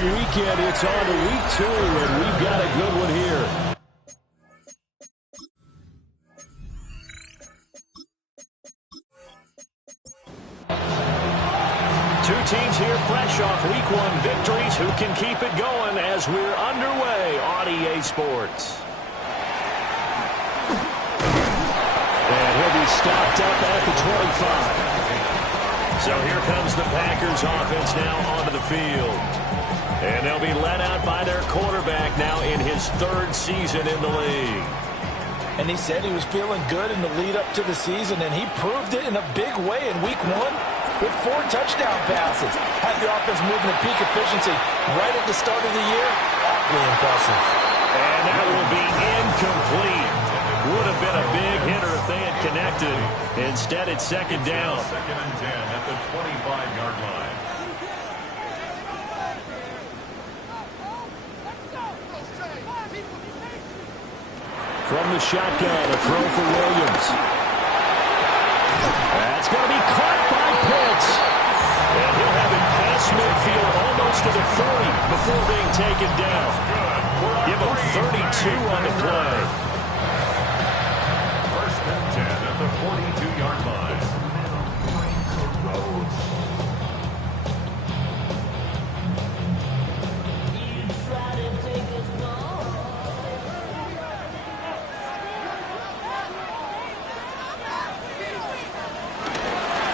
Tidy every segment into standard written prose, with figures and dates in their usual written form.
opening weekend. It's on to week 2, and we've got a good one here. Two teams here fresh off week 1 victories. Who can keep it going as we're underway on EA Sports? And he'll be stopped up at the 25. So here comes the Packers offense now onto the field. And they'll be led out by their quarterback now in his 3rd season in the league. And he said he was feeling good in the lead up to the season, and he proved it in a big way in week 1 with 4 touchdown passes. Had the offense moving at peak efficiency right at the start of the year. Awfully impressive. And that will be incomplete. Would have been a big hitter if they had connected. Instead, it's 2nd down. 2nd and 10 at the 25-yard line. From the shotgun, a throw for Williams. That's going to be caught by Pitts. And he'll have it past midfield almost to the 30 before being taken down. Give him 32 on the play. 1st and 10 at the 42-yard line.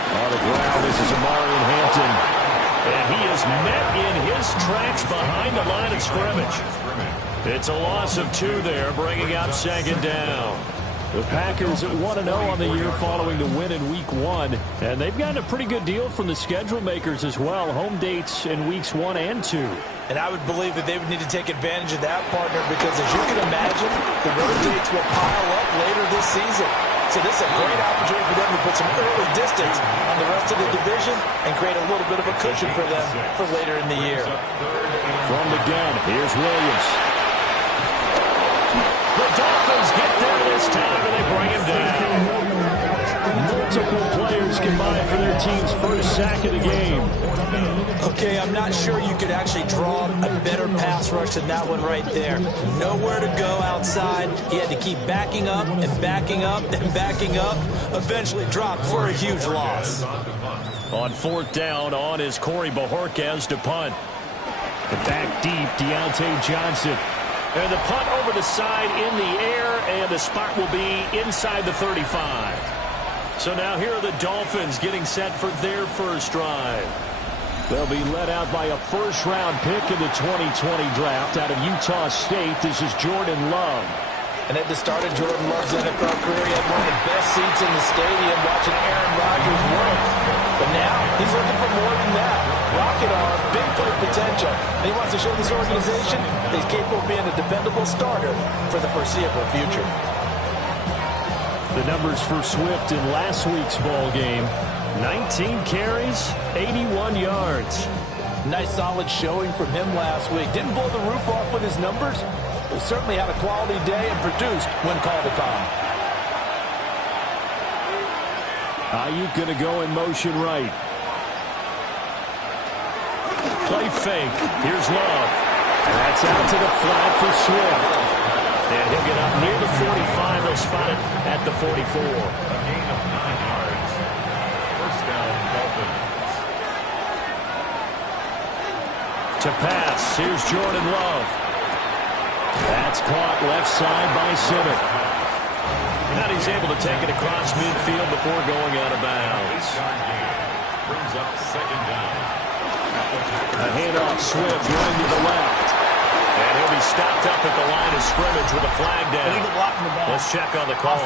On the ground, this is Amarian Hampton. And he is met in his tracks behind the line of scrimmage. It's a loss of 2 there, bringing up 2nd down. The Packers at 1-0 on the year following the win in week 1. And they've gotten a pretty good deal from the schedule makers as well. Home dates in weeks 1 and 2. And I would believe that they would need to take advantage of that, partner, because as you can imagine, the road dates will pile up later this season. So this is a great opportunity for them to put some early distance on the rest of the division and create a little bit of a cushion for them for later in the year. From the gun, here's Williams. The Dolphins get there this time, and they bring him down. Multiple players combined for their team's 1st sack of the game. Okay, I'm not sure you could actually draw a better pass rush than that one right there. Nowhere to go outside. He had to keep backing up and backing up and backing up. Eventually dropped for a huge loss. On 4th down, on is Corey Bojorquez to punt. The back deep, Deontay Johnson. And the punt over the side in the air, and the spot will be inside the 35. So now here are the Dolphins getting set for their 1st drive. They'll be led out by a 1st-round pick in the 2020 draft out of Utah State. This is Jordan Love. And at the start of Jordan Love's NFL career, he had one of the best seats in the stadium watching Aaron Rodgers work. But now he's looking for more than that. Rocket arm, big play potential. And he wants to show this organization that he's capable of being a dependable starter for the foreseeable future. The numbers for Swift in last week's ball game: 19 carries, 81 yards. Nice solid showing from him last week. Didn't blow the roof off with his numbers, but certainly had a quality day and produced when called upon. Ayuk going to go in motion right. Play fake. Here's Love. That's out to the flat for Swift. And he'll get up near the 45. They'll spot it at the 44. A gain of 9 yards. 1st down, Dolphins. To pass. Here's Jordan Love. That's caught left side by Simic. And he's able to take it across midfield before going out of bounds. Brings up 2nd down. A handoff, Swift running to the left. And he'll be stopped up at the line of scrimmage with a flag down. Let's check on the call.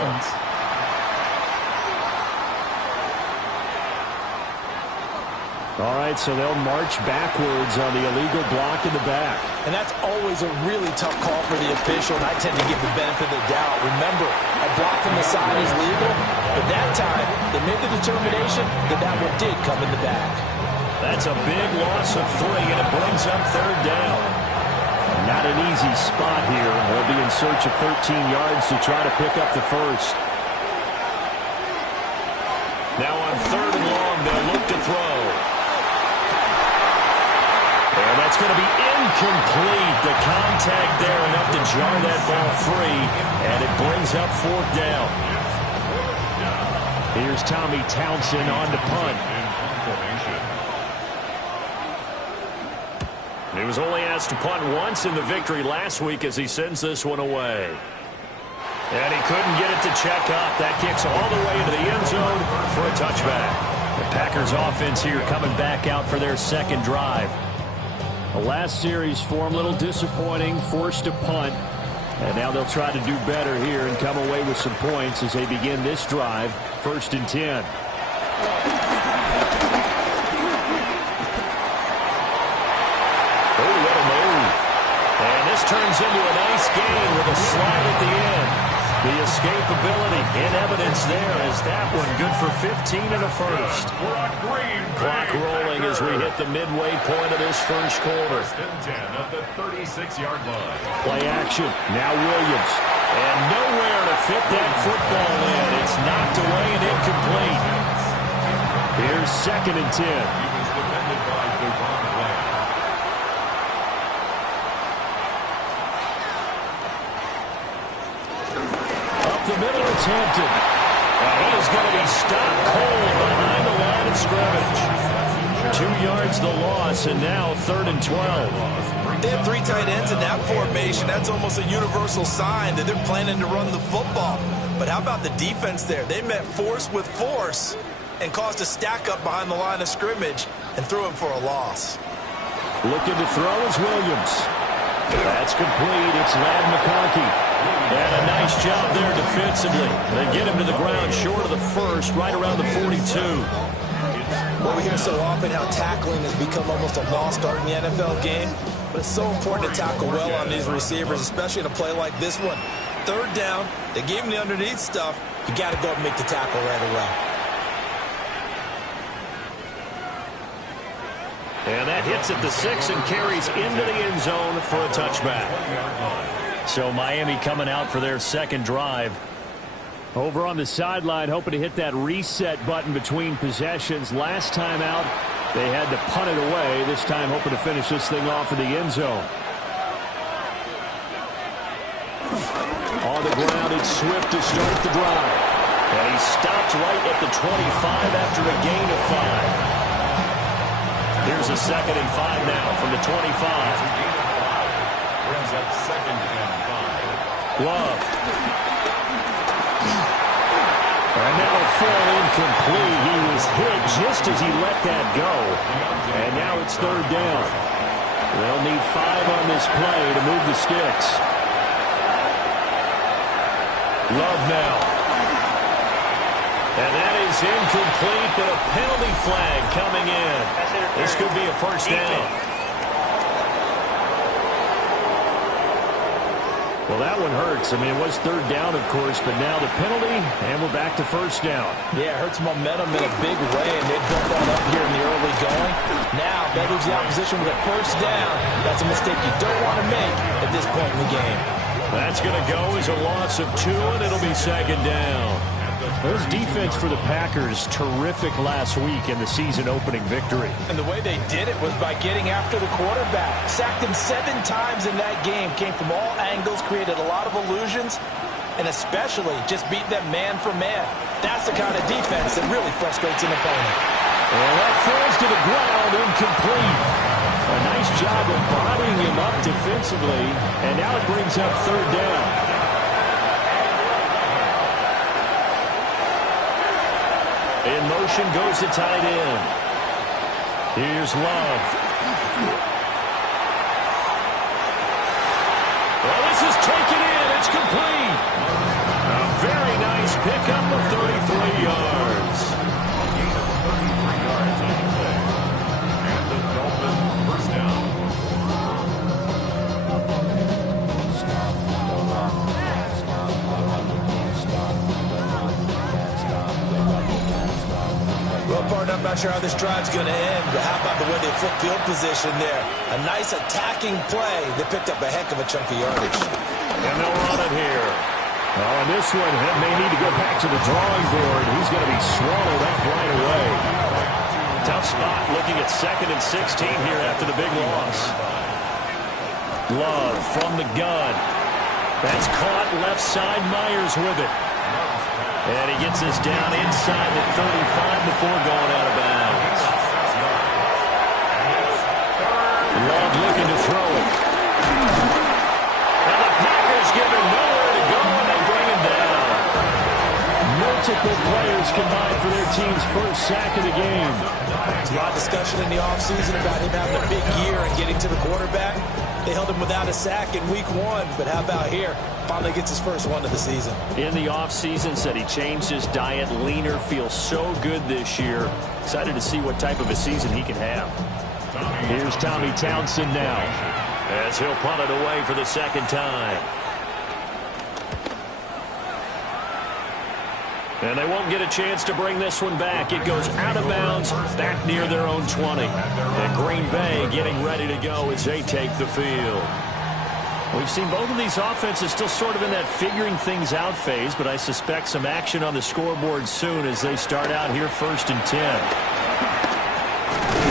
All right, so they'll march backwards on the illegal block in the back. And that's always a really tough call for the official, and I tend to give the benefit of the doubt. Remember, a block from the side is legal, but that time they made the determination that that one did come in the back. That's a big loss of 3, and it brings up 3rd down. Not an easy spot here. They'll be in search of 13 yards to try to pick up the 1st. Now on 3rd and long, they'll look to throw. And that's going to be incomplete. The contact there enough to jar that ball free, and it brings up 4th down. Here's Tommy Townsend on to punt. He was only asked to punt once in the victory last week as he sends this one away. And he couldn't get it to check up. That kicks all the way into the end zone for a touchback. The Packers offense here coming back out for their second drive. The last series for him, a little disappointing, forced to punt. And now they'll try to do better here and come away with some points as they begin this drive, 1st and 10. Oh, what a move. And this turns into a nice gain with a slide at the end. The escapability in evidence there as that one good for 15 and a first. Clock rolling as we hit the midway point of this first quarter. 1st and 10 at the 36-yard line. Play action. Now Williams. And nowhere to fit that football in. It's knocked away and incomplete. Here's 2nd and 10. He was defended by Devon Bland. The middle it's Hampton. And he is going to be stopped cold behind the line of scrimmage. 2 yards the loss, and now 3rd and 12. They have 3 tight ends in that formation. That's almost a universal sign that they're planning to run the football. But how about the defense there? They met force with force and caused a stack up behind the line of scrimmage and threw him for a loss. Looking to throw is Williams. That's complete. It's Ladd McConkey. And a nice job there defensively. They get him to the ground short of the first, right around the 42. Well, we hear so often how tackling has become almost a lost art in the NFL game. But it's so important to tackle well on these receivers, especially in a play like this one. 3rd down, they gave him the underneath stuff. You got to go and make the tackle right away. And that hits at the 6 and carries into the end zone for a touchback. So Miami coming out for their second drive. Over on the sideline, hoping to hit that reset button between possessions. Last time out, they had to punt it away. This time hoping to finish this thing off in the end zone. On the ground, it's Swift to start the drive. And he stopped right at the 25 after a gain of 5. Here's a 2nd and 5 now from the 25. Brings up 2nd and 5. Love. And that'll fall incomplete. He was hit just as he let that go. And now it's 3rd down. They'll need 5 on this play to move the sticks. Love now. And that is incomplete, but a penalty flag coming in. This could be a 1st down. Well, that one hurts. I mean, it was 3rd down, of course, but now the penalty, and we're back to 1st down. Yeah, it hurts momentum in a big way, and they built that up here in the early going. Now, that leaves the opposition with a 1st down. That's a mistake you don't want to make at this point in the game. That's going to go as a loss of 2, and it'll be 2nd down. Those defense for the Packers, terrific last week in the season-opening victory. And the way they did it was by getting after the quarterback. Sacked him 7 times in that game. Came from all angles, created a lot of illusions, and especially just beat them man for man. That's the kind of defense that really frustrates an opponent. And that falls to the ground, incomplete. A nice job of bodying him up defensively, and now it brings up 3rd down. In motion goes the tight end. Here's Love. Well, this is taken in. It's complete. A very nice pickup of 33 yards. Gain of 33 yards on the play. And the Dolphins 1st down. Well, partner, I'm not sure how this drive's going to end, but how about the way they flip field position there? A nice attacking play. They picked up a heck of a chunk of yardage. And they'll run it here. Well, and this one may need to go back to the drawing board. He's going to be swallowed up right away. Tough spot looking at 2nd and 16 here after the big loss. Love from the gun. That's caught left side. Myers with it. And he gets this down inside the 35 before going out of bounds. Love looking to throw it. And the Packers give him nowhere to go, and they bring him down. Multiple players combined for their team's first sack of the game. There's a lot of discussion in the offseason about him having a big year and getting to the quarterback. They held him without a sack in week 1, but how about here? Finally gets his first one of the season. In the offseason, said he changed his diet, leaner, feels so good this year. Excited to see what type of a season he can have. Here's Tommy Townsend now, as he'll punt it away for the 2nd time. And they won't get a chance to bring this one back. It goes out of bounds, back near their own 20. And Green Bay getting ready to go as they take the field. We've seen both of these offenses still sort of in that figuring things out phase, but I suspect some action on the scoreboard soon as they start out here 1st and 10.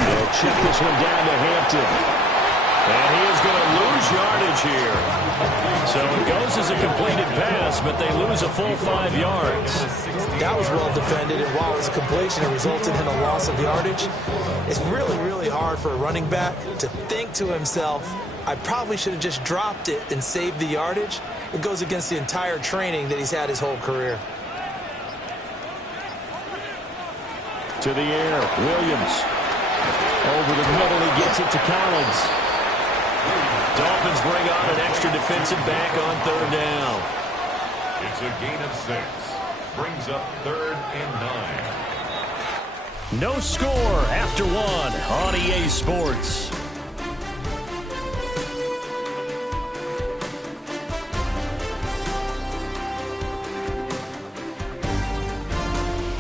They'll check this one down to Hampton. And he is going to lose yardage here. So it goes as a completed pass, but they lose a full 5 yards. That was well defended, and while it was a completion, it resulted in a loss of yardage. It's really, really hard for a running back to think to himself, I probably should have just dropped it and saved the yardage. It goes against the entire training that he's had his whole career. To the air, Williams. Over the middle, he gets it to Collins. Dolphins bring on an extra defensive back on 3rd down. It's a gain of 6. Brings up 3rd and 9. No score after 1 on EA Sports.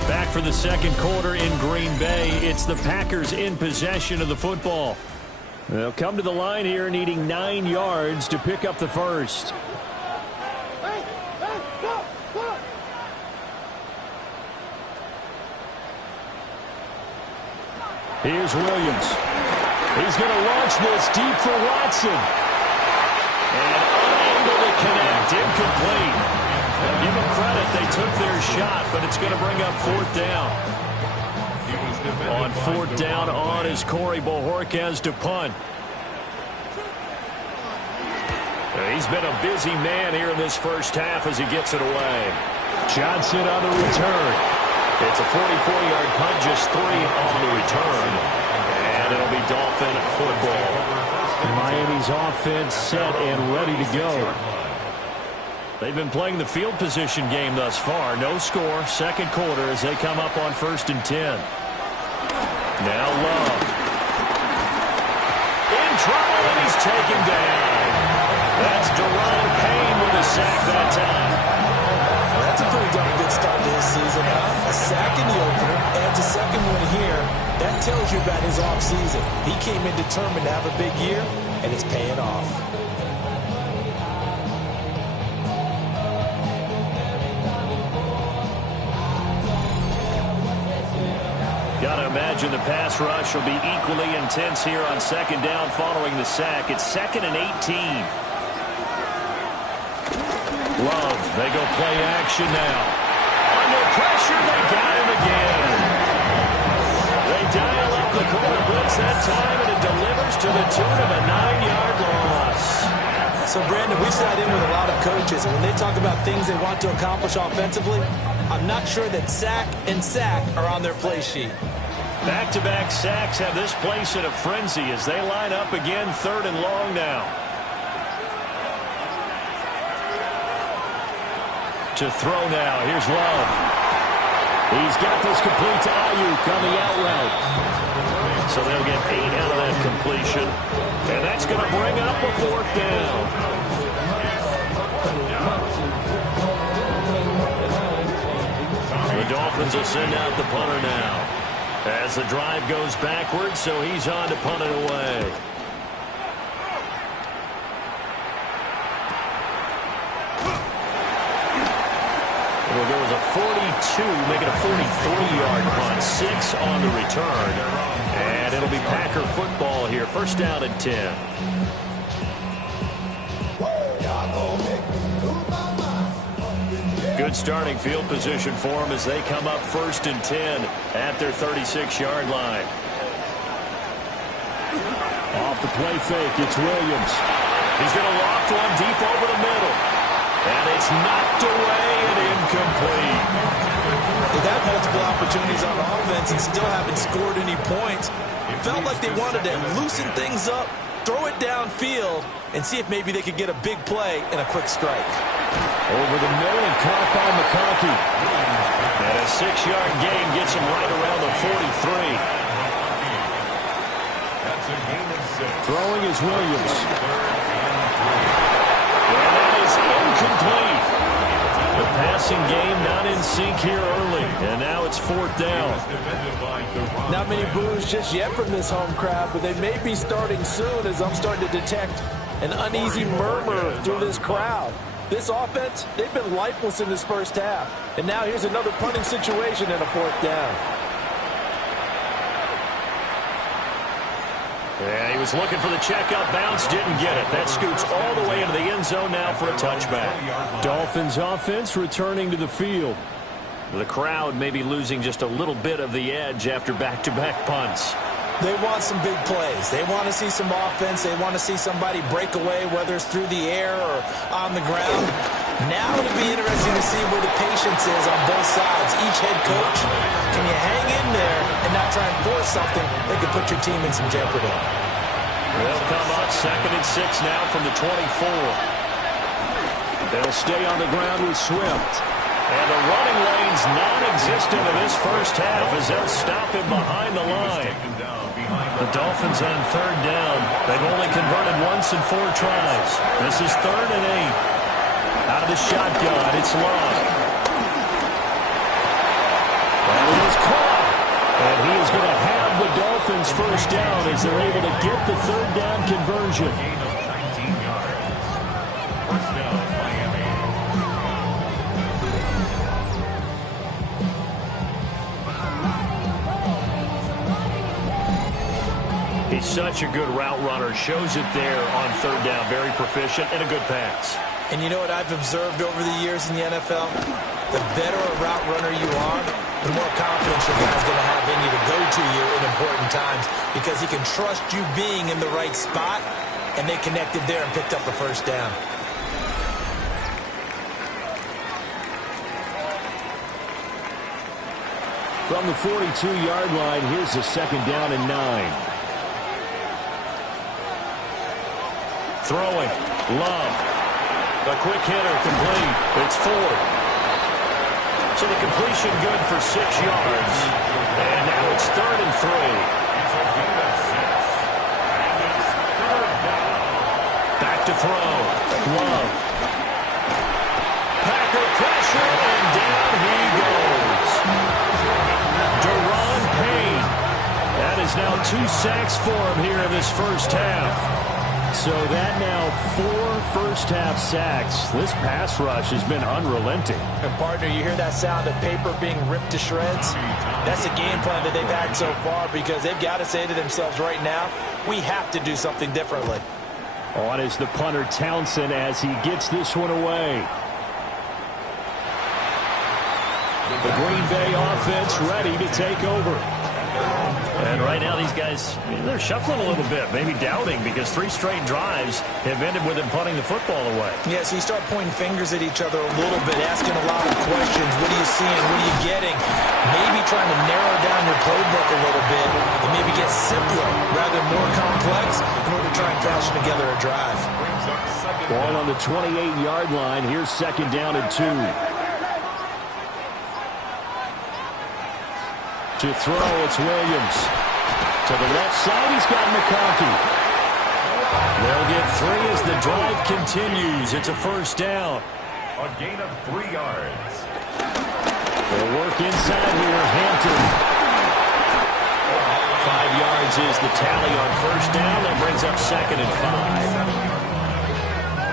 Back for the 2nd quarter in Green Bay. It's the Packers in possession of the football. They'll come to the line here needing 9 yards to pick up the first. Here's Williams. He's going to launch this deep for Watson. And unable to connect. Incomplete. Now give them credit. They took their shot, but it's going to bring up 4th down. On 4th down on is Corey Bojorquez to punt. He's been a busy man here in this first half as he gets it away. Johnson on the return. It's a 44-yard punt, just 3 on the return. And it'll be Dolphin football. Miami's offense set and ready to go. They've been playing the field position game thus far. No score, 2nd quarter as they come up on 1st and 10. Now Love. In trouble, and he's taken down. That's Deron Payne with a sack that time. Well, that's a pretty darn good start to his season, huh? A sack in the opener, adds a 2nd one here. That tells you about his offseason. He came in determined to have a big year, and it's paying off. Got to imagine the pass rush will be equally intense here on 2nd down following the sack. It's 2nd and 18. Love, they go play action now. Under pressure, they got him again. They dial up the corner blitz that time, and it delivers to the tune of a 9-yard loss. So, Brandon, we sat in with a lot of coaches, and when they talk about things they want to accomplish offensively, I'm not sure that sack and sack are on their play sheet. Back-to-back sacks have this place in a frenzy as they line up again 3rd and long now. To throw now. Here's Love. He's got this complete to Ayuk on the out route. So they'll get 8 out of that completion. And that's going to bring up a 4th down. The Dolphins will send out the punter now. As the drive goes backwards, so he's on to punt it away. It'll go as a make it a 43-yard punt, 6 on the return. And it'll be Packer football here. First down and 10. Good starting field position for them as they come up first and 10 at their 36-yard line. Off the play fake, it's Williams. He's going to loft one deep over the middle. And it's knocked away and incomplete. They've had multiple opportunities on offense and still haven't scored any points. It felt like they wanted to loosen things up, throw it downfield, and see if maybe they could get a big play and a quick strike. Over the middle and caught by McConkey. And a 6-yard gain gets him right around the 43. That's a gain of 6. Throwing is Williams. And that is incomplete. The passing game not in sync here early. And now it's 4th down. Not many boos just yet from this home crowd, but they may be starting soon as I'm starting to detect an uneasy murmur through this crowd. This offense, they've been lifeless in this first half. And now here's another punting situation and a 4th down. Yeah, he was looking for the checkout bounce, didn't get it. That scoots all the way into the end zone now for a touchback. Dolphins offense returning to the field. The crowd may be losing just a little bit of the edge after back-to-back punts. They want some big plays. They want to see some offense. They want to see somebody break away, whether it's through the air or on the ground. Now it'll be interesting to see where the patience is on both sides. Each head coach, can you hang in there and not try and force something that could put your team in some jeopardy? They'll come up 2nd and 6 now from the 24. They'll stay on the ground with Swift. And the running lane's non-existent in this first half as they'll stop him behind the line. The Dolphins on 3rd down. They've only converted once in 4 tries. This is 3rd and 8. Out of the shotgun, it's Love. And it is caught. And he is going to have the Dolphins first down as they're able to get the 3rd down conversion. Gain of 19 yards. First down, Miami. He's such a good route runner. Shows it there on 3rd down. Very proficient and a good pass. And you know what I've observed over the years in the NFL? The better a route runner you are, the more confidence your guy's going to have in you to go to you in important times because he can trust you being in the right spot, and they connected there and picked up a first down. From the 42-yard line, here's the 2nd down and 9. Throwing. Love. The quick hitter complete. It's Ford. So the completion good for 6 yards. And now it's 3rd and 3. It's a gain of 6. And it's 3rd down. Back to throw. Love. Packer pressure, and down he goes. Daron Payne. That is now 2 sacks for him here in this first half. So that now 4 first-half sacks. This pass rush has been unrelenting. And partner, you hear that sound of paper being ripped to shreds? That's the game plan that they've had so far because they've got to say to themselves right now, we have to do something differently. On is the punter Townsend as he gets this one away. The Green Bay offense ready to take over. And right now these guys, they're shuffling a little bit, maybe doubting because 3 straight drives have ended with them punting the football away. Yeah, so you start pointing fingers at each other a little bit, asking a lot of questions. What are you seeing? What are you getting? Maybe trying to narrow down your playbook a little bit and maybe get simpler rather than more complex in order to try and fashion together a drive. Ball on the 28-yard line. Here's 2nd down and 2. To throw, it's Williams. To the left side, he's got McConkey. They'll get 3 as the drive continues. It's a first down. A gain of 3 yards. They'll work inside here. Hampton. 5 yards is the tally on first down. That brings up 2nd and 5.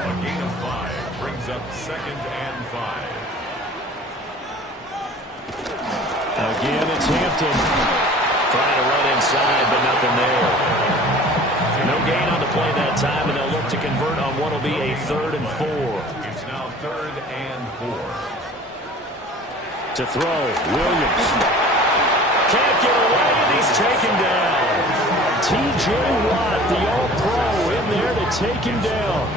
A gain of 5 brings up 2nd and 5. Again, it's Hampton. Trying to run inside, but nothing there. No gain on the play that time, and they'll look to convert on what will be a 3rd and 4. It's now 3rd and 4. To throw, Williams. Can't get away, and he's taken down. T.J. Watt, the All-Pro, in there to take him down.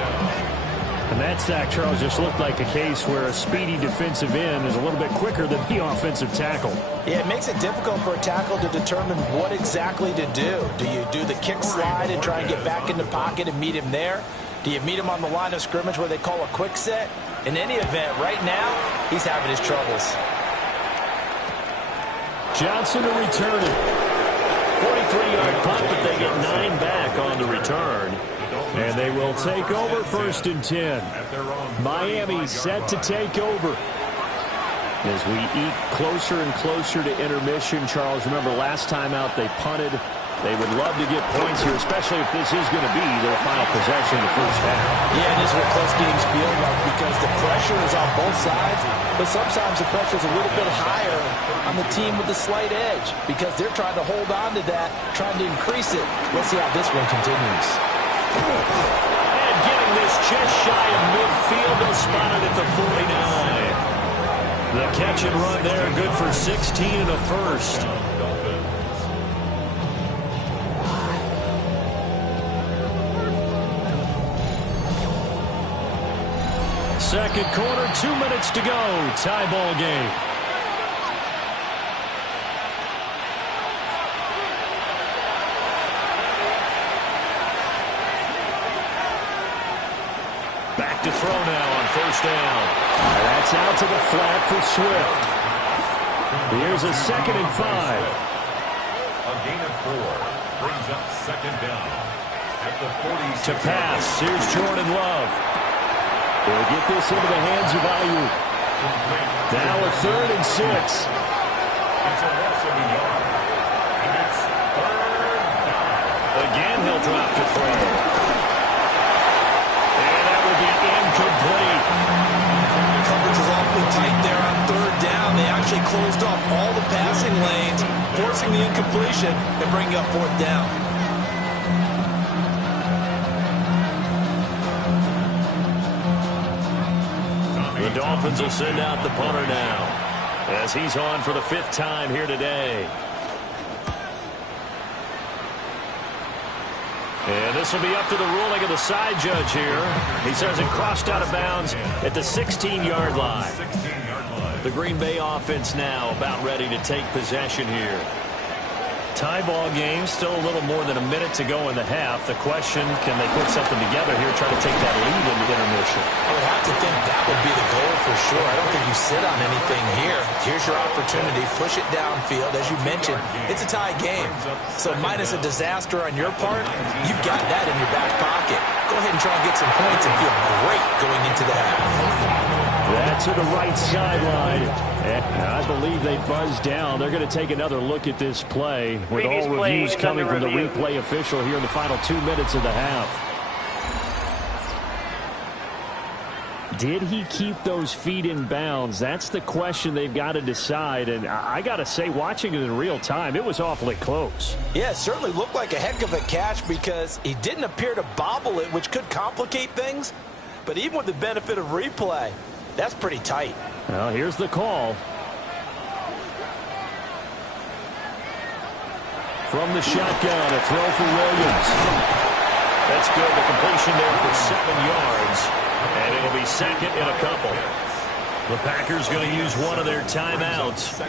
And that sack, Charles, just looked like a case where a speedy defensive end is a little bit quicker than the offensive tackle. Yeah, it makes it difficult for a tackle to determine what exactly to do. Do you do the kick slide and try and get back in the pocket and meet him there? Do you meet him on the line of scrimmage where they call a quick set? In any event, right now, he's having his troubles. Johnson to return it. 43-yard punt, but they get 9 back on the return. And they will take over 1st and 10. Miami set to take over. As we eke closer and closer to intermission, Charles, remember last time out they punted. They would love to get points here, especially if this is going to be their final possession in the first half. Yeah, and this is what close games feel like because the pressure is on both sides, but sometimes the pressure is a little bit higher on the team with the slight edge because they're trying to hold on to that, trying to increase it. Let's see how this one continues. And getting this just shy of midfield, they'll spot it at the 49. The catch and run there, good for 16 and a first. Second quarter, 2 minutes to go. Tie ball game. Back to throw now on 1st down. That's out to the flat for Swift. Here's a 2nd and 5. A gain of 4 brings up 2nd down at the 46. To pass, here's Jordan Love. They'll get this into the hands of Ayuk. Now a 3rd and 6. It's a loss of a yard. And it's 3rd down. Again, he'll drop to throw. And that will be incomplete. Coverage is awfully tight there on 3rd down. They actually closed off all the passing lanes, forcing the incompletion and bringing up 4th down. The Dolphins will send out the punter now as he's on for the 5th time here today. And this will be up to the ruling of the side judge here. He says it crossed out of bounds at the 16-yard line. 16-yard line. The Green Bay offense now about ready to take possession here. Tie ball game, still a little more than a minute to go in the half. The question, can they put something together here, try to take that lead into intermission? I would have to think that would be the goal for sure. I don't think you sit on anything here. Here's your opportunity. Push it downfield. As you mentioned, it's a tie game. So minus a disaster on your part, you've got that in your back pocket. Go ahead and try and get some points and feel great going into the half. That to the right sideline. And I believe they buzzed down. They're going to take another look at this play with all reviews coming from the replay official here in the final 2 minutes of the half. Did he keep those feet in bounds? That's the question they've got to decide. And I got to say, watching it in real time, it was awfully close. Yeah, it certainly looked like a heck of a catch because he didn't appear to bobble it, which could complicate things. But even with the benefit of replay, that's pretty tight. Well, here's the call. From the shotgun, a throw for Williams. That's good. The completion there for 7 yards. And it'll be 2nd and a couple. The Packers going to use one of their timeouts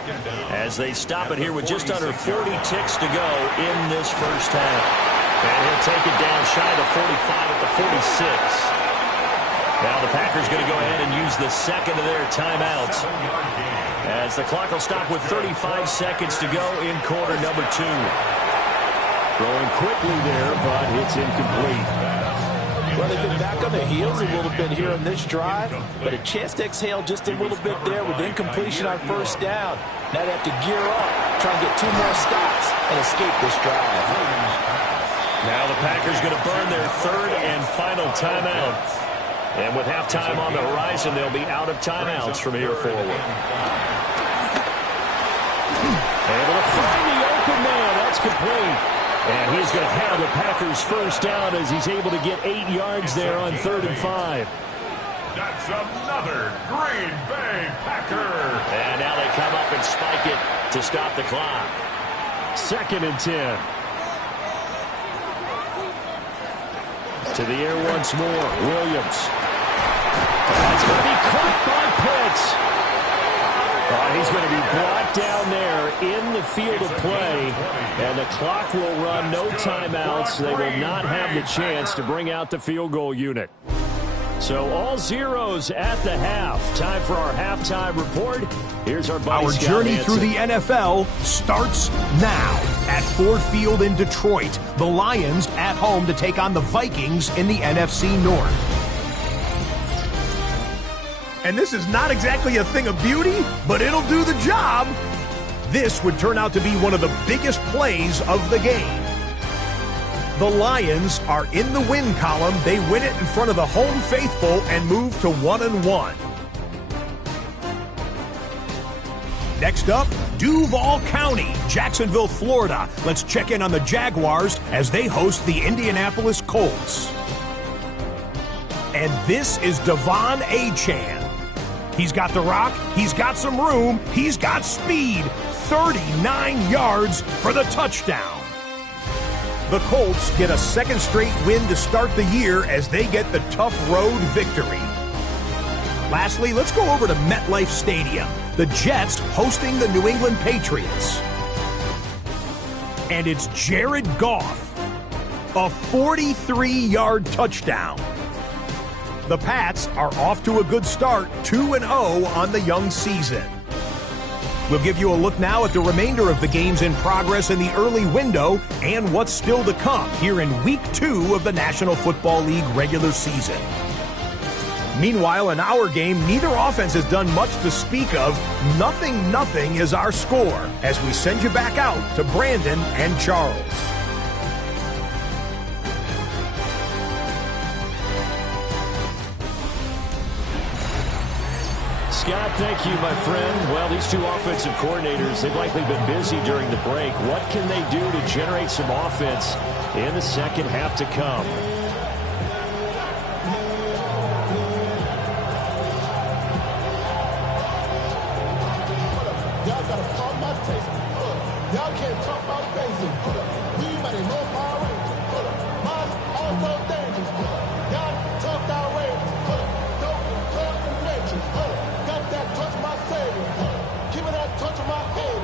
as they stop it here with just under 40 ticks to go in this first half. And he'll take it down shy of the 45 at the 46. Now the Packers going to go ahead and use the 2nd of their timeouts as the clock will stop with 35 seconds to go in quarter number 2. Throwing quickly there, but it's incomplete. Well, they've been back on their heels a little bit here on this drive, but a chance to exhale just a little bit there with incompletion on 1st down. Now they have to gear up, try and get 2 more stops and escape this drive. Now the Packers going to burn their 3rd and final timeout. And with halftime on the horizon, they'll be out of timeouts from here forward. Able to find the open man. That's complete. And he's going to have the Packers first down as he's able to get 8 yards there on 3rd and 5. That's another Green Bay Packer. And now they come up and spike it to stop the clock. 2nd and 10. To the air once more. Williams. That's going to be caught by Pitts. He's going to be brought down there in the field of play. And the clock will run. No timeouts. They will not have the chance to bring out the field goal unit. So all zeros at the half. Time for our halftime report. Here's our buddy Our Scott journey Hansen. through the NFL starts now at Ford Field in Detroit. The Lions at home to take on the Vikings in the NFC North. And this is not exactly a thing of beauty, but it'll do the job. This would turn out to be one of the biggest plays of the game. The Lions are in the win column. They win it in front of the home faithful and move to 1-1. Next up, Duval County, Jacksonville, Florida. Let's check in on the Jaguars as they host the Indianapolis Colts. And this is Devon Achane. He's got the rock, he's got some room, he's got speed. 39 yards for the touchdown. The Colts get a 2nd straight win to start the year as they get the tough road victory. Lastly, let's go over to MetLife Stadium. The Jets hosting the New England Patriots. And it's Jared Goff. A 43-yard touchdown. The Pats are off to a good start, 2-0 on the young season. We'll give you a look now at the remainder of the games in progress in the early window and what's still to come here in Week 2 of the National Football League regular season. Meanwhile, in our game, neither offense has done much to speak of. 0-0 is our score as we send you back out to Brandon and Charles. Scott, thank you, my friend. Well, these two offensive coordinators, they've likely been busy during the break. What can they do to generate some offense in the second half to come? Y'all got a problem my taste. Y'all can't talk about basic. Anybody know Power Rangers? Mine also dangerous. Y'all talk outrageous. Don't cut the nature. Got that touch my savior. Give me that touch of my head.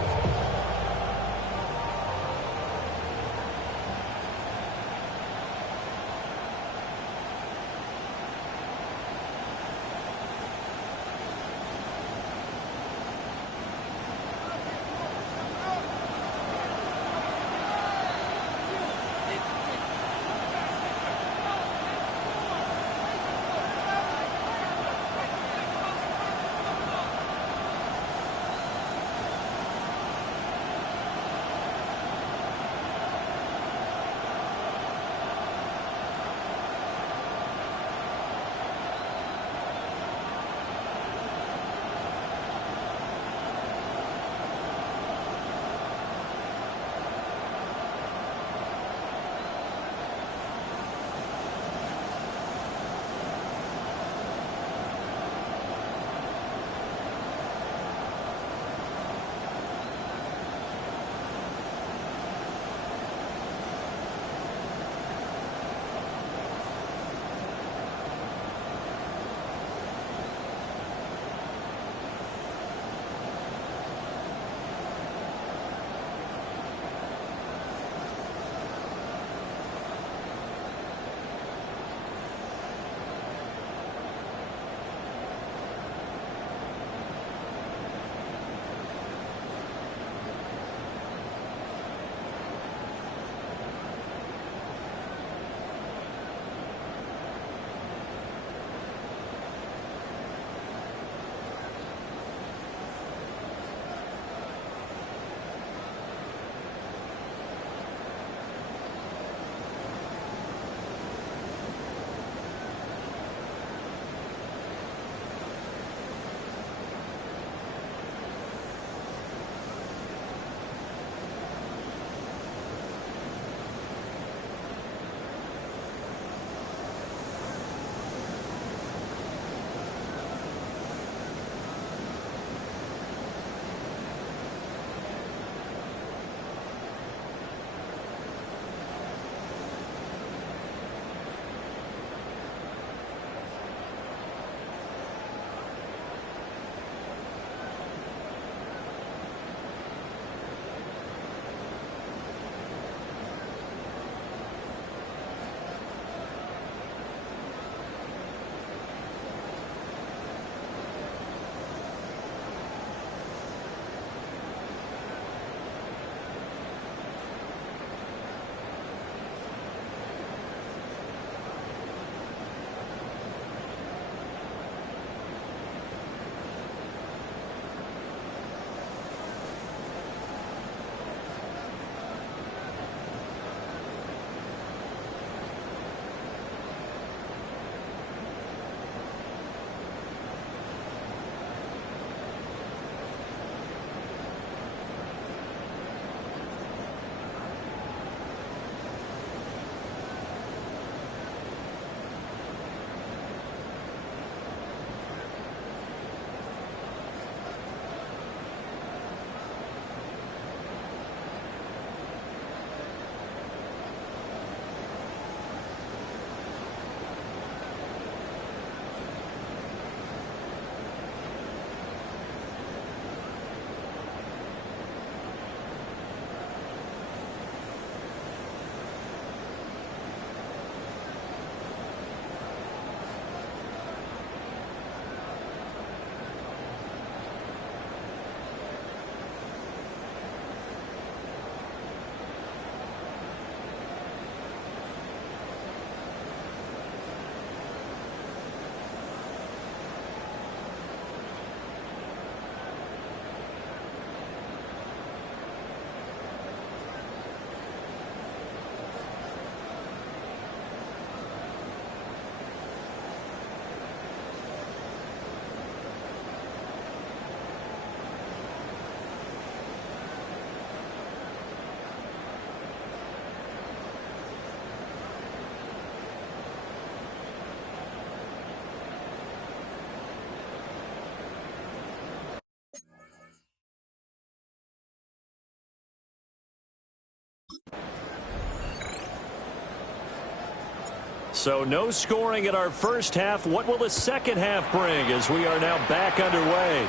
So no scoring in our first half. What will the second half bring as we are now back underway?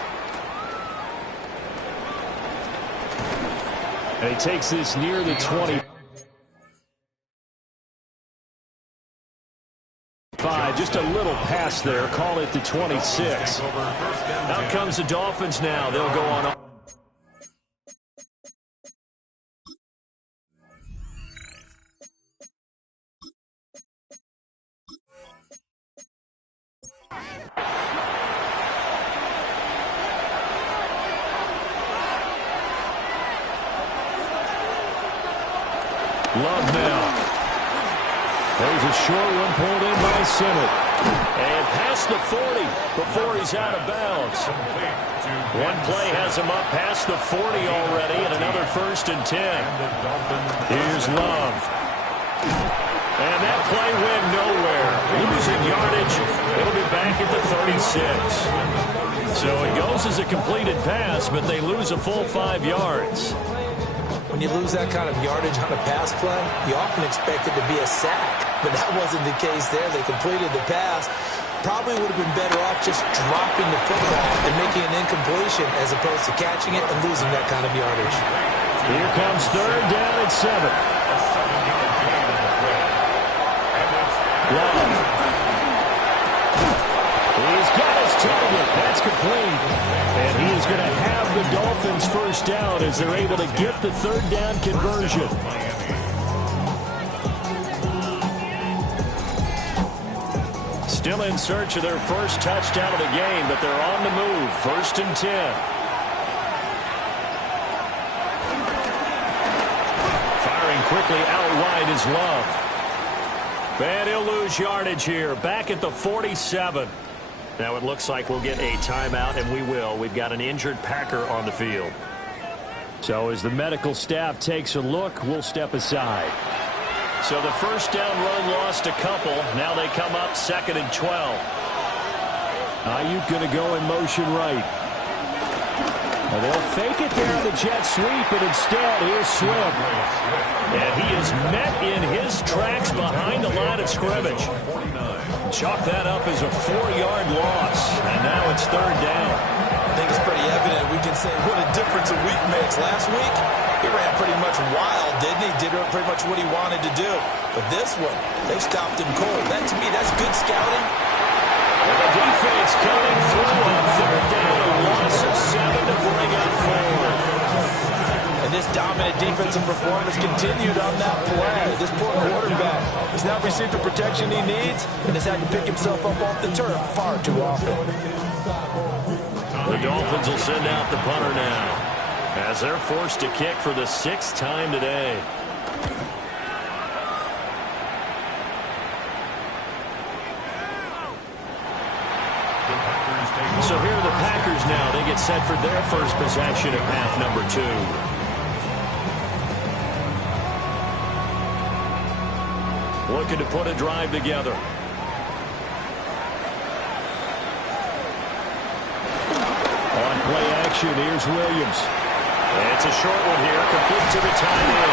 And he takes this near the 20. Just a little pass there. Call it the 26. Out comes the Dolphins now. They'll go on. Love now. There's a short one pulled in by Simmons. And past the 40 before he's out of bounds. One play has him up past the 40 already, and another 1st and 10. Here's Love. And that play went nowhere. Losing yardage. It'll be back at the 36. So it goes as a completed pass, but they lose a full 5 yards. When you lose that kind of yardage on a pass play, you often expect it to be a sack. But that wasn't the case there. They completed the pass. Probably would have been better off just dropping the football and making an incompletion as opposed to catching it and losing that kind of yardage. Here comes 3rd down and 7. Love. He's got his target. That's complete. And he is going to have the Dolphins 1st down as they're able to get the 3rd down conversion. Still in search of their first touchdown of the game, but they're on the move. 1st and 10. Firing quickly out wide is Love. And he'll lose yardage here. Back at the 47. Now it looks like we'll get a timeout, and we will. We've got an injured Packer on the field. So as the medical staff takes a look, we'll step aside. So the 1st down run lost a couple. Now they come up 2nd and 12. Ayuk going to go in motion right. And they'll fake it there on the jet sweep, and instead here's Swift. And he is met in his tracks behind the line of scrimmage. Chalk that up as a 4-yard loss. And now it's 3rd down. I think it's pretty evident. We can say what a difference a week makes. Last week, he ran pretty much wild, didn't he? Did pretty much what he wanted to do. But this one, they stopped him cold. That, to me, that's good scouting. And the defense coming through on 3rd down. A loss of 7 to bring up 4. And this dominant defensive performance continued on that play. This poor quarterback has not received the protection he needs and has had to pick himself up off the turf far too often. The Dolphins will send out the punter now as they're forced to kick for the 6th time today. So here are the Packers now. They get set for their first possession of half number 2. Looking to put a drive together. On play action, here's Williams. And it's a short one here, complete to the tight end.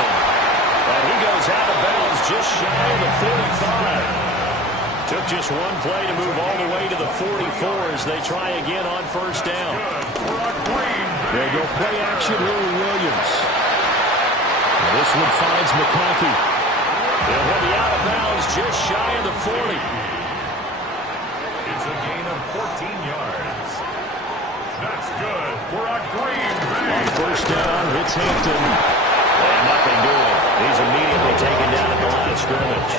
And he goes out of bounds just shy of the 45. Took just one play to move all the way to the 44 as they try again on 1st down. They go play action here with Williams. And this one finds McConkey. He'll be out of bounds just shy of the 40. It's a gain of 14 yards. That's good for a Green Bay. On 1st down, it's Hampton. And nothing doing. He's immediately taken down at the line of scrimmage.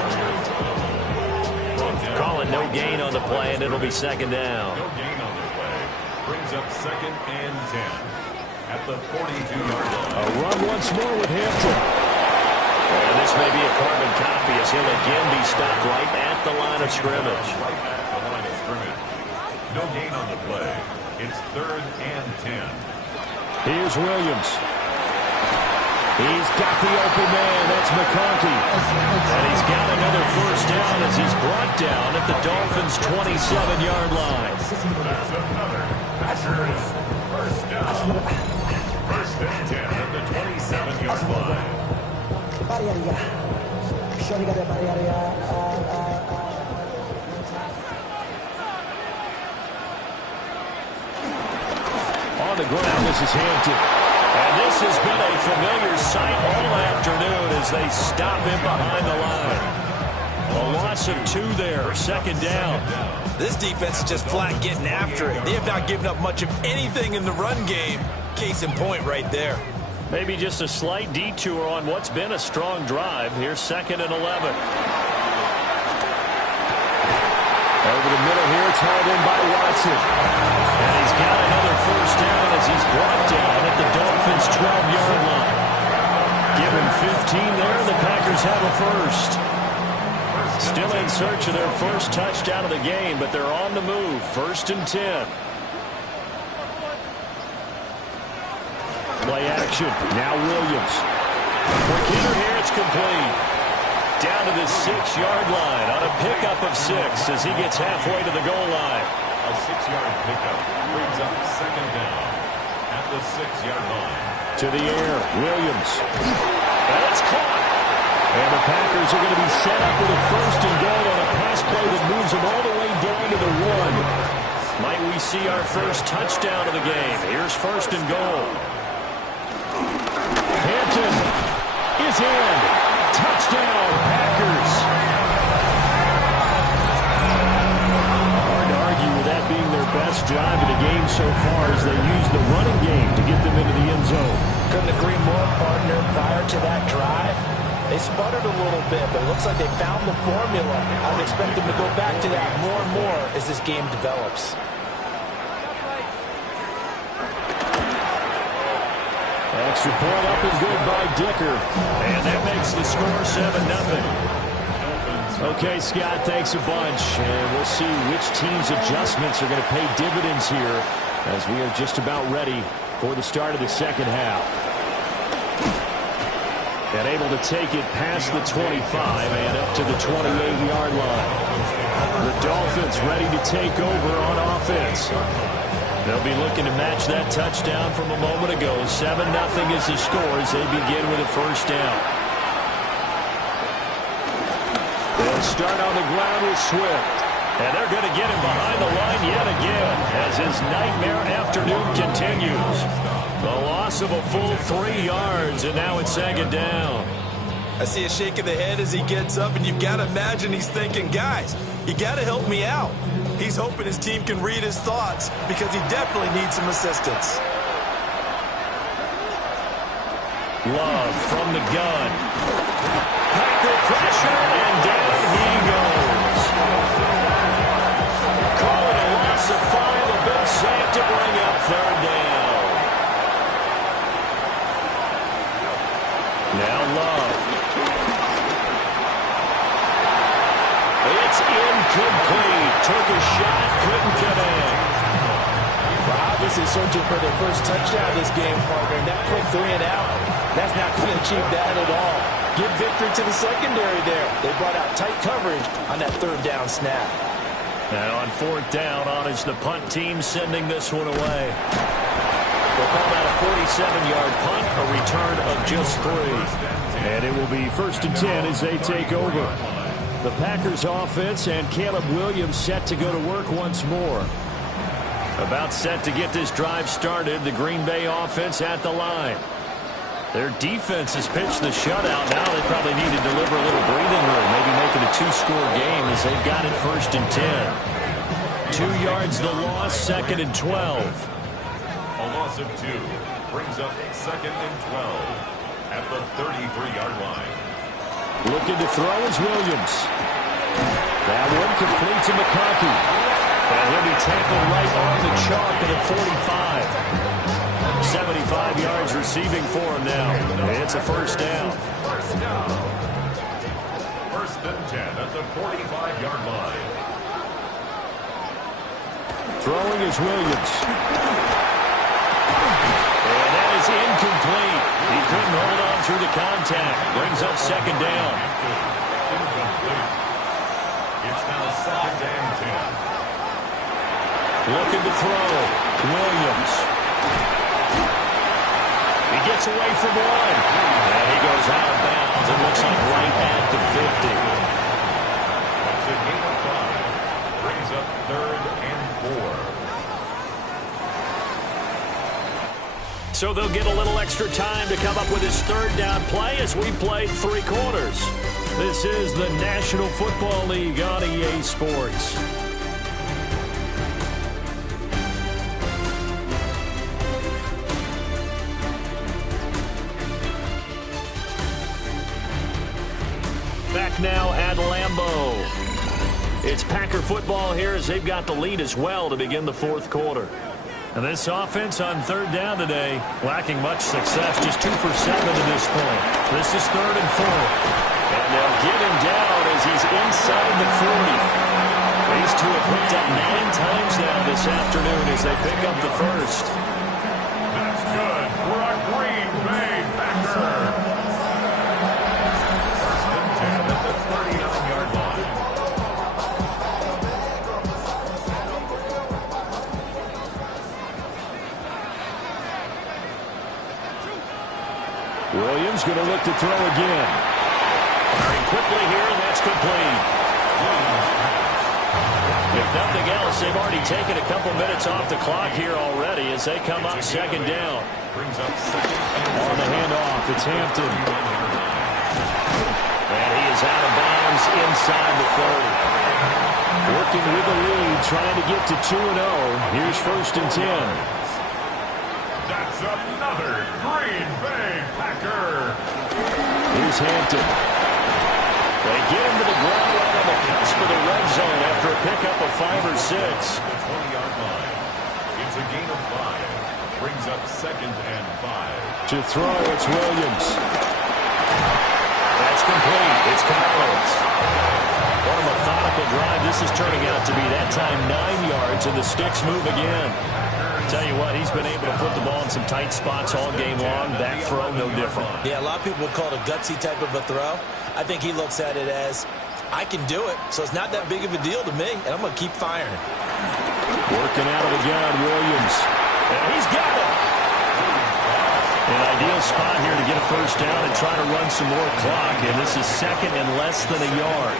Calling no gain on the play, and it'll be 2nd down. No gain on the play. Brings up 2nd and 10 at the 42-yard line. A run once more with Hampton. And this may be a carbon copy as he'll again be stopped right at the line of scrimmage. Right at the line of scrimmage. No gain on the play. It's 3rd and 10. Here's Williams. He's got the open man. That's McConkey. And he's got another 1st down as he's brought down at the Dolphins' 27-yard line. That's another Packers 1st down. 1st and 10 at the 27-yard line. on the ground. This is Hampton. And this has been a familiar sight all afternoon as they stop him behind the line. A loss of 2 there, second down. This defense is just flat getting after it. They have not given up much of anything in the run game. Case in point right there. Maybe just a slight detour on what's been a strong drive. Here's 2nd and 11. Over the middle here, it's hauled in by Watson. And he's got another first down as he's brought down at the Dolphins' 12-yard line. Give him 15 there, the Packers have a first. Still in search of their first touchdown of the game, but they're on the move. 1st and 10. Play action. Now Williams. For Kittle here, it's complete. Down to the 6-yard line on a pickup of 6 as he gets halfway to the goal line. A 6-yard pickup brings up 2nd down at the 6-yard line. To the air, Williams. And it's caught. And the Packers are going to be set up with a 1st and goal on a pass play that moves them all the way down to the 1. Might we see our first touchdown of the game? Here's 1st and goal. Hampton is in. Touchdown, Packers. Hard to argue with that being their best drive of the game so far as they use the running game to get them into the end zone. Couldn't agree more, partner. Prior to that drive, they sputtered a little bit, but it looks like they found the formula. I would expect them to go back to that more and more as this game develops. Extra point up and good by Dicker. And that makes the score 7-0. Okay, Scott, thanks a bunch. And we'll see which team's adjustments are going to pay dividends here as we are just about ready for the start of the second half. And able to take it past the 25 and up to the 28-yard line. The Dolphins ready to take over on offense. They'll be looking to match that touchdown from a moment ago. 7-0 is the score as they begin with a first down. They'll start on the ground with Swift. And they're going to get him behind the line yet again as his nightmare afternoon continues. The loss of a full 3 yards, and now it's 2nd down. I see a shake of the head as he gets up, and you've got to imagine he's thinking, guys, you got to help me out. He's hoping his team can read his thoughts because he definitely needs some assistance. Love from the gun. Packer pressure, and down he goes. Call it a loss of 5, a big sack to bring up 3rd down. Now Love. It's incomplete. Took a shot, couldn't connect. Well, obviously searching for their first touchdown this game, partner. And that quick 3 and out, that's not going to achieve that at all. Give victory to the secondary there. They brought out tight coverage on that 3rd down snap. And on 4th down, on is the punt team sending this one away. They'll call that a 47-yard punt, a return of just 3. And it will be 1st and 10 as they take over. The Packers offense and Caleb Williams set to go to work once more. About set to get this drive started, the Green Bay offense at the line. Their defense has pitched the shutout. Now they probably need to deliver a little breathing room, maybe make it a 2-score game as they've got it 1st and 10. 2 yards the loss, 2nd and 12. A loss of 2 brings up 2nd and 12 at the 33-yard line. Looking to throw is Williams. That one complete to McConkey. And he'll be tackled right on the chalk at the 45. 75 yards receiving for him now. It's a 1st down. 1st and 10 at the 45-yard line. Throwing is Williams. And that is incomplete. He couldn't hold on through the contact. Brings up 2nd down. Incomplete. It's now 2nd and 10. Looking to throw. Williams. He gets away from one. And he goes out of bounds. It looks like right at the 50. That's a gain of 5. Brings up 3rd and 4. So they'll get a little extra time to come up with his third down play as we played 3 quarters. This is the National Football League on EA Sports. Back now at Lambeau. It's Packer football here as they've got the lead as well to begin the 4th quarter. And this offense on 3rd down today, lacking much success, just 2 for 7 to this point. This is 3rd and 4. And they'll get him down as he's inside the 40. These two have hooked up 9 times now this afternoon as they pick up the first. That's good for a Green Bay Packer. First and 10 at the 39-yard line. Williams going to look to throw again. Firing quickly here, and that's complete. If nothing else, they've already taken a couple minutes off the clock here already as they come up 2nd down. Brings up 2nd and On the handoff, it's Hampton. And he is out of bounds inside the 30. Working with the lead, trying to get to 2-0. Here's 1st and 10. That's another Green Bay Packer. Here's Hampton. They get him to the ground right on the cusp of the red zone after a pickup of 5 or 6. The 20-yard line. It's a gain of 5. Brings up 2nd and 5. To throw, it's Williams. That's complete. It's Collins. What a methodical drive this is turning out to be. That time 9 yards, and the sticks move again. Tell you what, he's been able to put the ball in some tight spots all game long. That throw, no different. Yeah, a lot of people would call it a gutsy type of a throw. I think he looks at it as, I can do it, so it's not that big of a deal to me, and I'm going to keep firing. Working out of the gun, Williams. And he's got it. An ideal spot here to get a first down and try to run some more clock, and this is 2nd and less than a yard.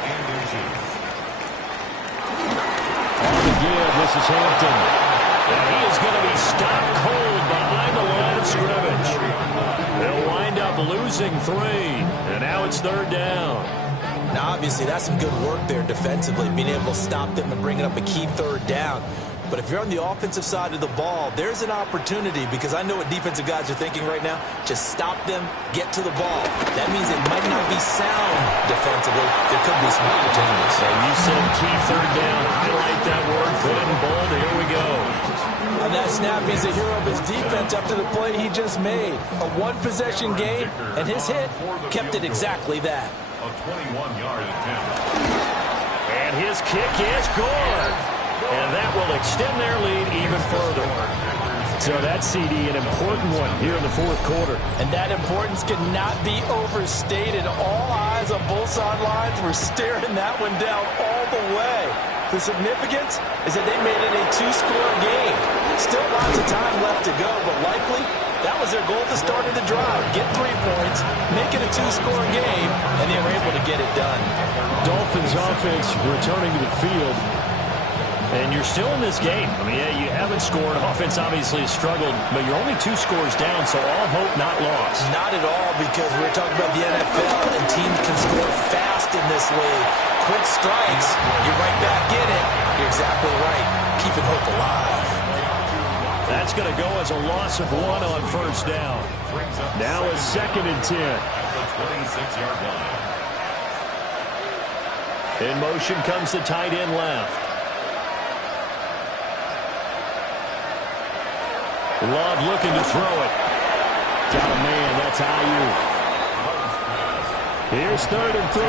On the give, this is Hampton. And he is going to be stopped cold behind the line of scrimmage. They'll wind up losing 3, and now it's 3rd down. Now, obviously, that's some good work there defensively, being able to stop them and bringing up a key 3rd down. But if you're on the offensive side of the ball, there's an opportunity, because I know what defensive guys are thinking right now. Just stop them, get to the ball. That means it might not be sound defensively. There could be some opportunities. So you said key 3rd down. Highlight that word, put it in bold. Here we go. On that snap, he's a hero of his defense after the play he just made. A 1-possession game, and his hit kept it exactly that. A 21-yard attempt. And his kick is good. And that will extend their lead even further. So that CD, an important one here in the 4th quarter. And that importance cannot be overstated. All eyes on both sidelines were staring that one down all the way. The significance is that they made it a 2-score game. Still lots of time left to go, but likely that was their goal at the start of the drive. Get 3 points, make it a 2-score game, and they were able to get it done. Dolphins offense returning to the field. And you're still in this game. I mean, yeah, you haven't scored. Offense obviously has struggled, but you're only 2 scores down, so all hope not lost. Not at all, because we're talking about the NFL, and teams can score fast in this league. Quick strikes, you're right back in it. You're exactly right. Keeping hope alive. That's going to go as a loss of 1 on 1st down. Now it's 2nd and 10. At the 26-yard line. In motion comes the tight end left. Love looking to throw it. Got a man, that's Ayuk. Here's 3rd and 3.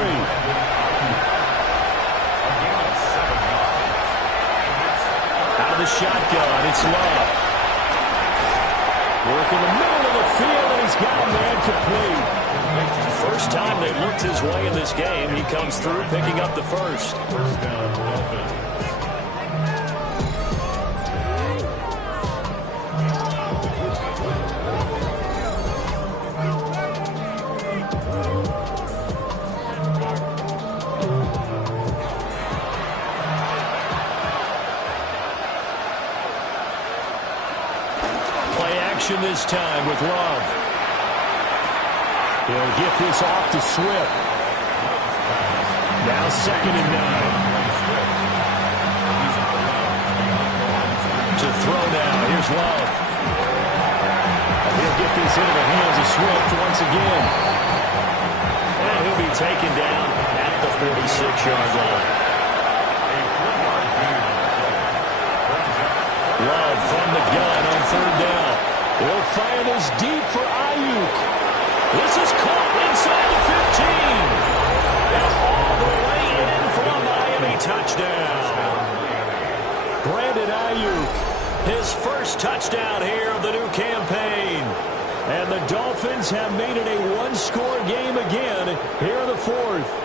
Out of the shotgun, it's Love. Working the middle of the field, and he's got a man complete. First time they looked his way in this game, he comes through picking up the first. First down, Dolphins. motion this time with Love. He'll get this off to Swift. Now 2nd and 9. To throw now. Here's Love. He'll get this into the hands of Swift once again. And he'll be taken down at the 46-yard line. Love from the gun on 3rd down. He'll fire this deep for Ayuk. This is caught inside the 15. And all the way in for a Miami touchdown. Brandon Ayuk, his first touchdown here of the new campaign. And the Dolphins have made it a one-score game again here in the 4th.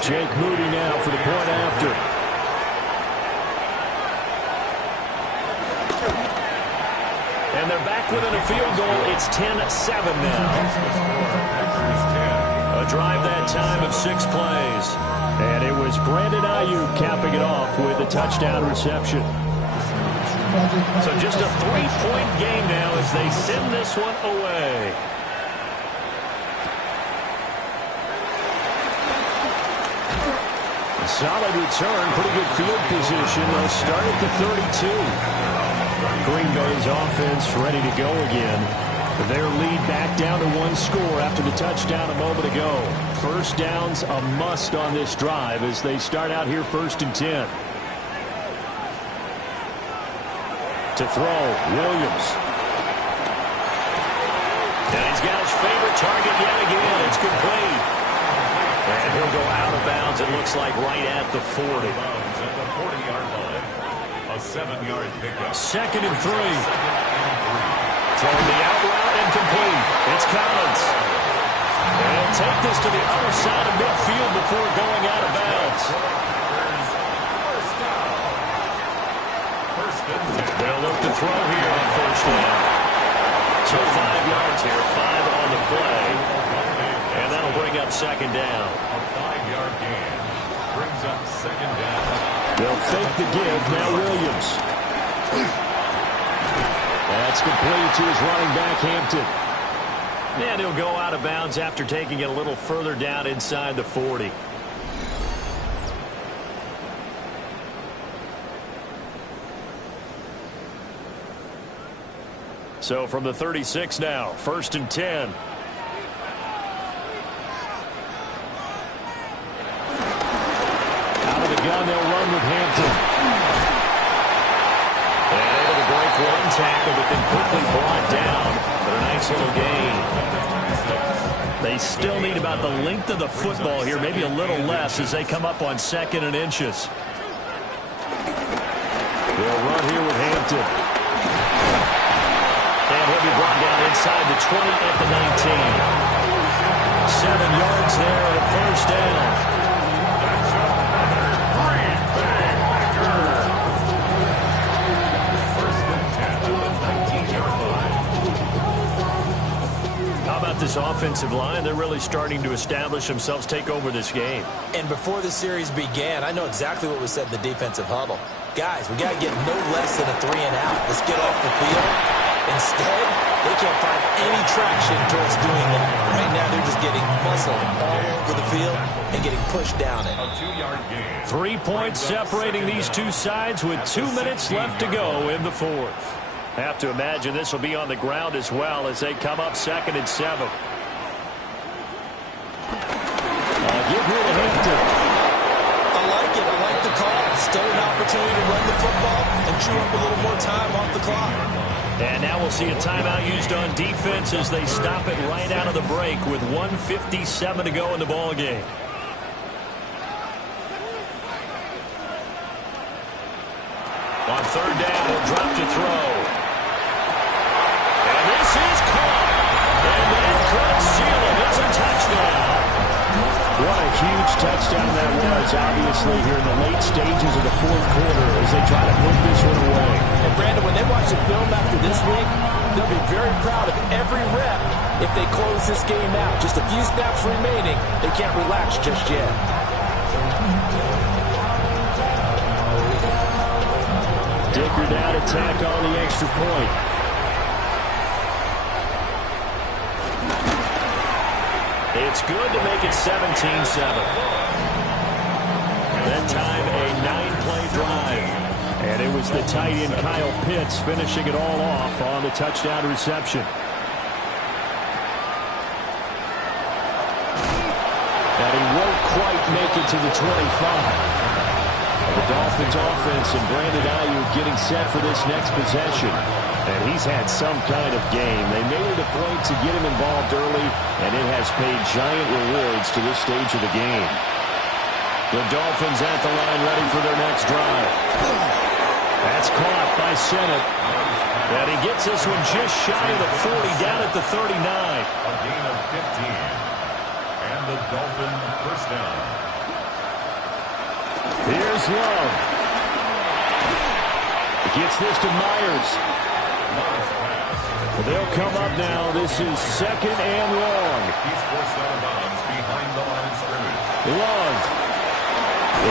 Jake Moody now for the point after. And they're back within a field goal. It's 10-7 now. A drive that time of 6 plays. And it was Brandon Ayuk capping it off with a touchdown reception. So just a 3-point game now as they send this one away. Solid return, pretty good field position. They'll start at the 32. Green Bay's offense ready to go again. Their lead back down to 1 score after the touchdown a moment ago. First down's a must on this drive as they start out here 1st and 10. To throw, Williams. And he's got his favorite target yet again. It's complete. And he'll go out of bounds, it looks like, right at the 40. At the 40-yard line. A 7-yard pickup. 2nd and 3. Throwing the out route and complete. It's Collins. And he'll take this to the other side of midfield before going out of bounds. They'll look to throw here on 1st down. So 5 yards here, 5 on the play. And that'll bring up 2nd down. A 5-yard gain brings up 2nd down. They'll fake the give. Now Williams. That's complete to his running back, Hampton. And he'll go out of bounds after taking it a little further down inside the 40. So from the 36 now, 1st and 10. Out of the gun, they'll run with Hampton. And able to break 1 tackle, but then quickly brought down. But a nice little gain. They still need about the length of the football here, maybe a little less as they come up on 2nd and inches. They'll run here with Hampton. And he'll be brought down inside the 20 at the 19. 7 yards there at 1st down. This offensive line, they're really starting to establish themselves, take over this game. And before the series began, I know exactly what was said in the defensive huddle. Guys, we got to get no less than a 3-and-out. Let's get off the field. Instead, they can't find any traction towards doing that. Right now, they're just getting muscled all over the field and getting pushed down it. A 2-yard gain. 3 points separating these two sides with 2 minutes left to go in the 4th. Have to imagine this will be on the ground as well as they come up 2nd and 7. Give here to Hampton. I like it. I like the call. Still an opportunity to run the football and chew up a little more time off the clock. And now we'll see a timeout used on defense as they stop it right out of the break with 1:57 to go in the ball game. On 3rd down, he'll drop to throw. And this is caught. And that could seal it. It's a touchdown. What a huge touchdown that was, obviously, here in the late stages of the 4th quarter as they try to put this one away. And, Brandon, when they watch the film after this week, they'll be very proud of every rep If they close this game out, just a few snaps remaining, they can't relax just yet. Dickert out attack on the extra point. It's good to make it 17-7. That time a 9-play drive. And it was the tight end Kyle Pitts finishing it all off on the touchdown reception. And he won't quite make it to the 25. The Dolphins offense and Brandon Ayuk getting set for this next possession. And he's had some kind of game. They made it a point to get him involved early, and it has paid giant rewards to this stage of the game. The Dolphins at the line ready for their next drive. That's caught by Sennett. And he gets this one just shy of the 40, down at the 39. A gain of 15. And the Dolphin first down. Here's Love. Gets this to Myers. They'll come up now. This is 2nd and long. He's forced out of bounds behind the line of scrimmage. Love.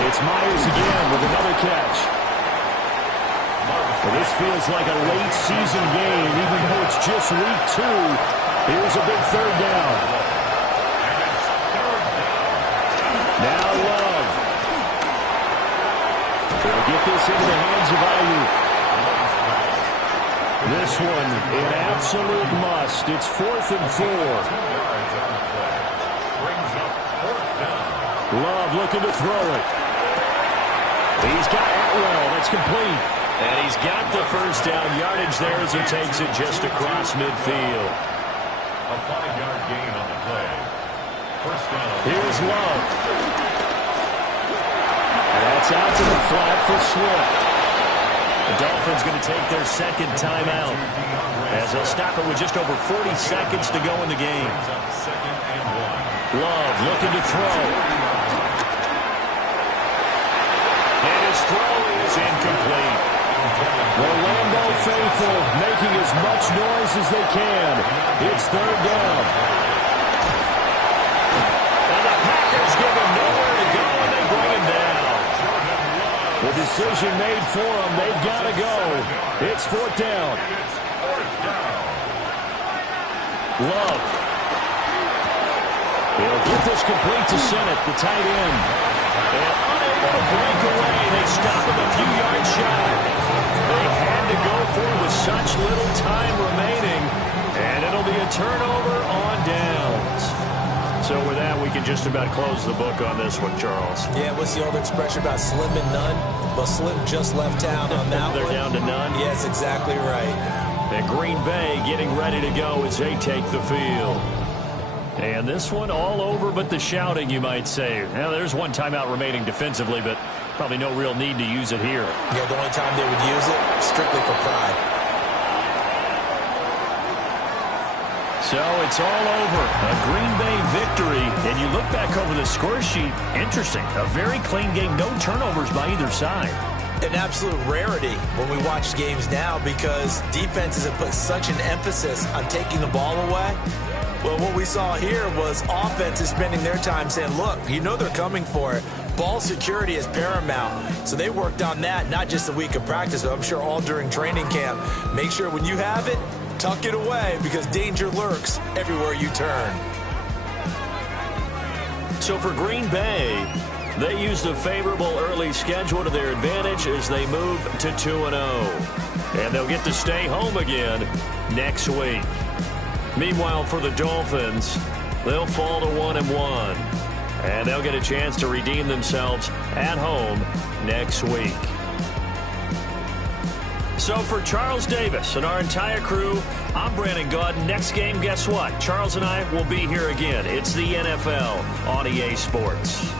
It's Myers again with another catch. Well, this feels like a late season game, even though it's just week 2. Here's a big 3rd down. Now Love. They'll get this into the hands of Ayuk. This one, an absolute must. It's 4th and 4. Love looking to throw it. He's got Atwell. That's complete. And he's got the first down yardage there as he takes it just across midfield. A 5-yard gain on the play. First down. Here's Love. That's out to the flat for Swift. The Dolphins going to take their 2nd timeout as they'll stop it with just over 40 seconds to go in the game. Love looking to throw. And his throw is incomplete. The Lambeau faithful making as much noise as they can. It's 3rd down. And the Packers give him nowhere to go, and they bring him down. The decision made for them. They've got to go. It's 4th down. Love. He'll get this complete to Sennett, the tight end. And unable to break away, they stop him a few yards shy. They had to go for it with such little time remaining. And it'll be a turnover on downs. So with that, we can just about close the book on this one, Charles. Yeah, what's the old expression about slim and none? Well, Slim just left town on that They're one. down to none? Yes, exactly right. And Green Bay getting ready to go as they take the field. And this one all over but the shouting, you might say. Now, there's one timeout remaining defensively, but probably no real need to use it here. Yeah, the only time they would use it, strictly for pride. So it's all over. A Green Bay victory. And you look back over the score sheet, interesting. A very clean game, no turnovers by either side. An absolute rarity when we watch games now because defenses have put such an emphasis on taking the ball away. Well, what we saw here was offenses spending their time saying, look, you know they're coming for it. Ball security is paramount. So they worked on that, not just a week of practice, but I'm sure all during training camp. Make sure when you have it, tuck it away because danger lurks everywhere you turn. So for Green Bay, they used a favorable early schedule to their advantage as they move to 2-0. And they'll get to stay home again next week. Meanwhile, for the Dolphins, they'll fall to 1-1. And they'll get a chance to redeem themselves at home next week. So for Charles Davis and our entire crew, I'm Brandon Gaudin. Next game, guess what? Charles and I will be here again. It's the NFL on EA Sports.